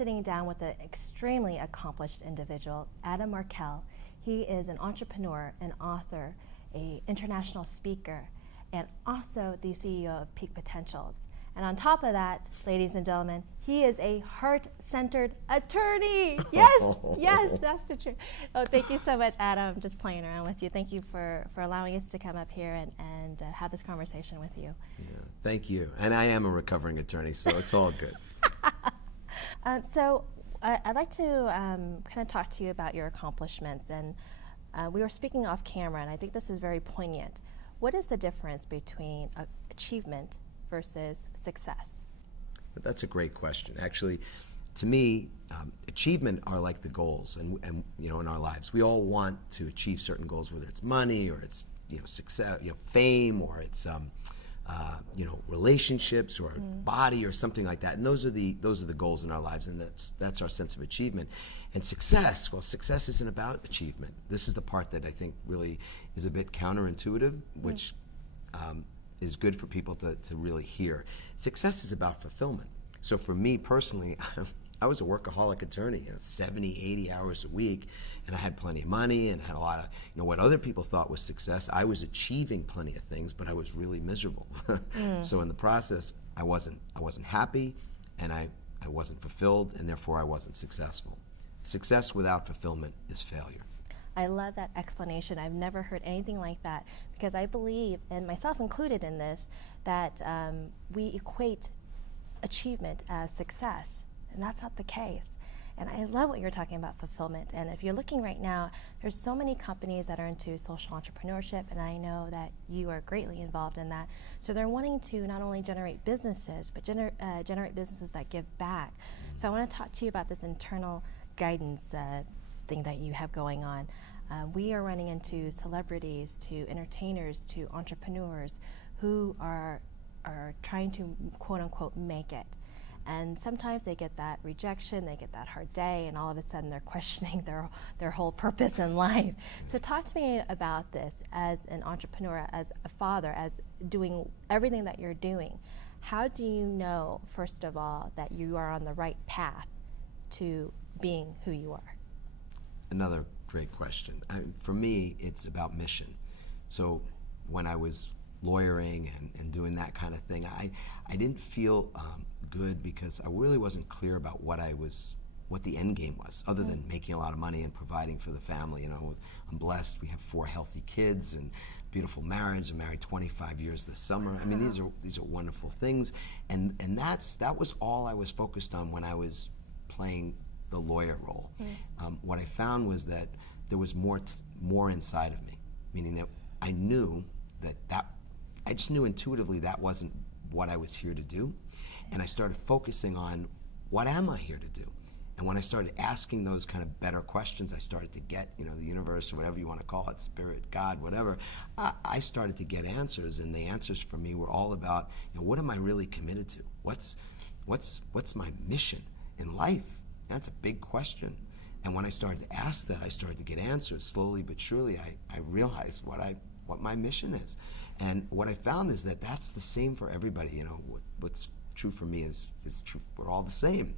sitting down with an extremely accomplished individual, Adam Markel. He is an entrepreneur, an author, an international speaker, and also the CEO of Peak Potentials. And on top of that, ladies and gentlemen, he is a heart-centered attorney. Yes, yes, that's the truth. Oh, thank you so much, Adam. I'm just playing around with you. Thank you for allowing us to come up here and have this conversation with you. Yeah, thank you. And I am a recovering attorney, so it's all good. So I'd like to kind of talk to you about your accomplishments. And we were speaking off camera, and I think this is very poignant. What is the difference between achievement versus success? That's a great question. Actually, to me, achievement are like the goals, and you know, in our lives, we all want to achieve certain goals, whether it's money or it's success, fame, or it's relationships or body or something like that. And those are the goals in our lives, and that's our sense of achievement. And success, well, success isn't about achievement. This is the part that I think really is a bit counterintuitive, which is good for people to really hear. Success is about fulfillment. So for me personally, I was a workaholic attorney, 70, 80 hours a week, and I had plenty of money and had a lot of, what other people thought was success. I was achieving plenty of things, but I was really miserable. So in the process, I wasn't happy, and I wasn't fulfilled, and therefore I wasn't successful. Success without fulfillment is failure. I love that explanation. I've never heard anything like that, because I believe, and myself included in this, that we equate achievement as success, and that's not the case. And I love what you're talking about, fulfillment. And if you're looking right now, there's so many companies that are into social entrepreneurship, and I know that you are greatly involved in that. So they're wanting to not only generate businesses, but generate businesses that give back. So I want to talk to you about this internal guidance thing that you have going on. We are running into celebrities, to entertainers, to entrepreneurs who are trying to quote unquote make it. And sometimes they get that rejection, they get that hard day, and all of a sudden they're questioning their whole purpose in life. So talk to me about this as an entrepreneur, as a father, as doing everything that you're doing. How do you know, first of all, that you are on the right path to being who you are? Another great question. For me, it's about mission. So when I was lawyering and doing that kind of thing, I didn't feel good, because I really wasn't clear about what the end game was, other than making a lot of money and providing for the family. I'm blessed. We have 4 healthy kids and beautiful marriage. I'm married 25 years this summer. I mean, these are wonderful things, and that was all I was focused on when I was playing the lawyer role. What I found was that there was more inside of me, meaning that I knew that I just knew intuitively that wasn't what I was here to do. And I started focusing on, what am I here to do? And when I started asking those kind of better questions, I started to get, the universe, or whatever you want to call it, spirit, God, whatever, I started to get answers. And the answers for me were all about, what am I really committed to? What's my mission in life? That's a big question. And when I started to ask that, I started to get answers. Slowly but surely, I realized what my mission is. And what I found is that that's the same for everybody. What's true for me is true. We're all the same.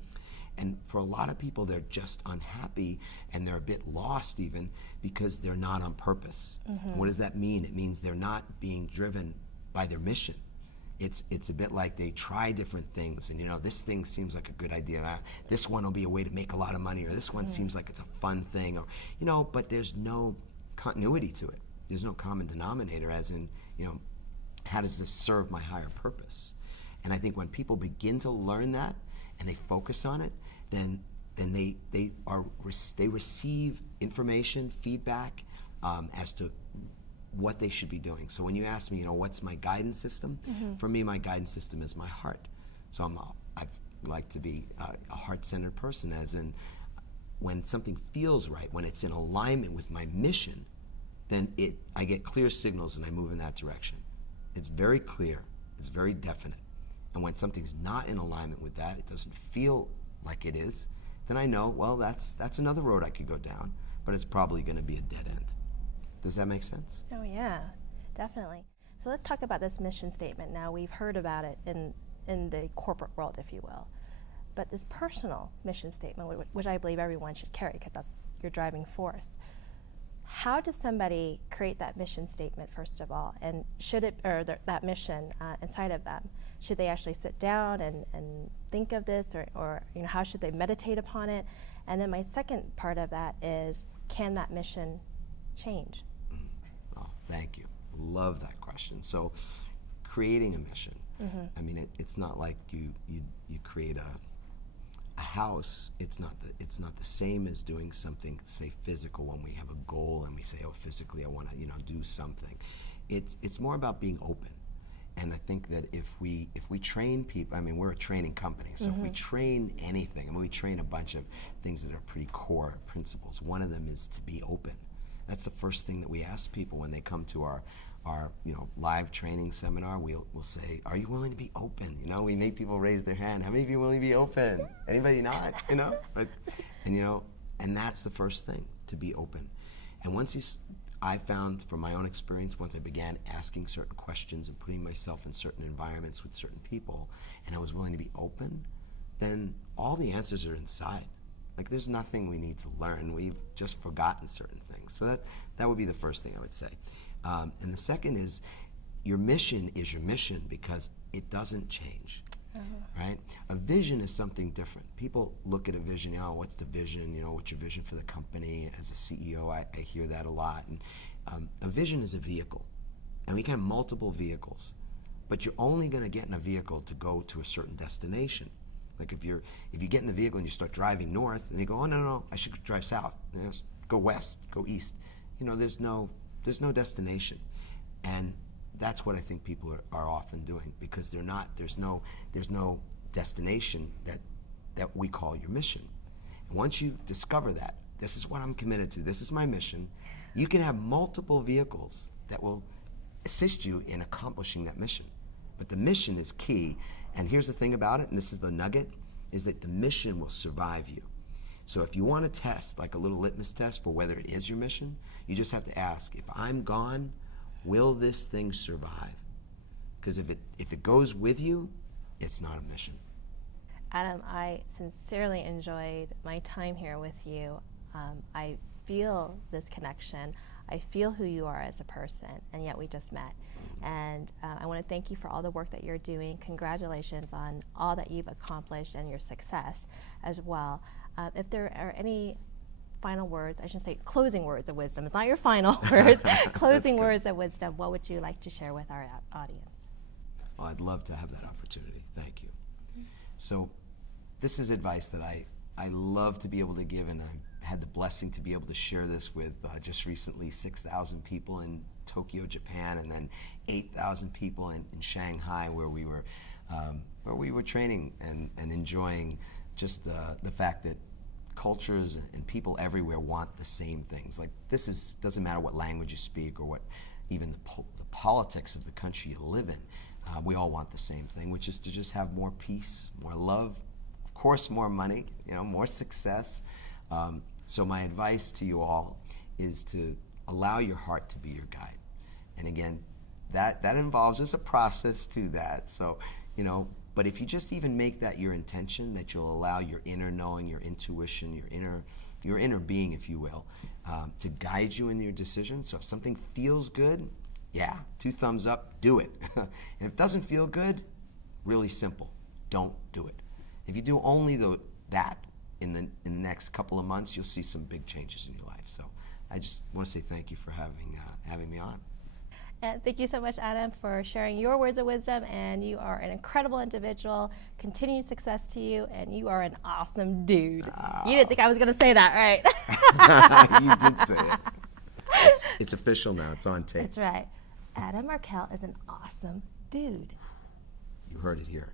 And for a lot of people, they're just unhappy, and they're a bit lost even, because they're not on purpose. What does that mean? It means they're not being driven by their mission. It's a bit like they try different things, and this thing seems like a good idea. This one will be a way to make a lot of money, or this one seems like it's a fun thing, or but there's no continuity to it. There's no common denominator, as in, how does this serve my higher purpose? And I think when people begin to learn that and they focus on it, then they receive information, feedback as to what they should be doing. So when you ask me, what's my guidance system? For me, my guidance system is my heart. So I like to be a heart-centered person, as in, when something feels right, when it's in alignment with my mission, then I get clear signals and I move in that direction. It's very clear, it's very definite. And when something's not in alignment with that, it doesn't feel like it is, then I know, well, that's another road I could go down, but it's probably going to be a dead end. Does that make sense? Oh yeah, definitely. So let's talk about this mission statement now. We've heard about it in the corporate world, if you will. but this personal mission statement, which I believe everyone should carry because that's your driving force. How does somebody create that mission statement, first of all, and should it, or that mission inside of them? Should they actually sit down and think of this, or how should they meditate upon it? And then my second part of that is, can that mission change? Oh, thank you. Love that question. So, creating a mission. I mean, it's not like you create a house. It's not the same as doing something, say, physical, when we have a goal and we say, oh, physically I want to do something. It's more about being open. And I think that if we train people, I mean, we're a training company, so if we train anything, I mean, we train a bunch of things that are pretty core principles. One of them is to be open. That's the first thing that we ask people when they come to our live training seminar. We'll say, are you willing to be open? We make people raise their hand. How many of you are willing to be open? Anybody not? Right? And that's the first thing, to be open. And once I found from my own experience, once I began asking certain questions and putting myself in certain environments with certain people, and I was willing to be open, then all the answers are inside. Like, there's nothing we need to learn. We've just forgotten certain things. So that would be the first thing I would say. And the second is, your mission is your mission because it doesn't change, right? A vision is something different. People look at a vision, what's the vision? What's your vision for the company? As a CEO, I hear that a lot. And a vision is a vehicle, and we can have multiple vehicles, but you're only going to get in a vehicle to go to a certain destination. Like if you get in the vehicle and you start driving north, and you go, oh no, I should drive south. Go west, go east. There's no destination, and that's what I think people are often doing, because there's no destination that we call your mission. And once you discover that, this is what I'm committed to, this is my mission, you can have multiple vehicles that will assist you in accomplishing that mission. But the mission is key, and here's the thing about it, and this is the nugget, is that the mission will survive you. So if you want to test, like a little litmus test for whether it is your mission, you just have to ask, if I'm gone, will this thing survive? Because if it goes with you, it's not a mission. Adam, I sincerely enjoyed my time here with you. I feel this connection. I feel who you are as a person, and yet we just met. And I want to thank you for all the work that you're doing. Congratulations on all that you've accomplished and your success as well. If there are any final words, I should say closing words of wisdom. It's not your final words. Closing words of wisdom. What would you like to share with our audience? Well, I'd love to have that opportunity. Thank you. So this is advice that I love to be able to give, and I had the blessing to be able to share this with just recently 6,000 people in Tokyo, Japan, and then 8,000 people in Shanghai, where we were training and enjoying just the fact that cultures and people everywhere want the same things. Like, doesn't matter what language you speak or what even the politics of the country you live in. We all want the same thing, which is to just have more peace, more love, of course more money, more success. So my advice to you all is to allow your heart to be your guide. And again, that involves, there's a process to that. So, but if you just even make that your intention, that you'll allow your inner knowing, your intuition, your inner being, if you will, to guide you in your decisions. So if something feels good, 2 thumbs up, do it. And if it doesn't feel good, really simple, don't do it. If you do only that in the next couple of months, you'll see some big changes in your life. So I just want to say thank you for having me on. And thank you so much, Adam, for sharing your words of wisdom. And you are an incredible individual. Continued success to you, and you are an awesome dude. You didn't think I was going to say that, right? You did say it. It's official now. It's on tape. That's right. Adam Markel is an awesome dude. You heard it here.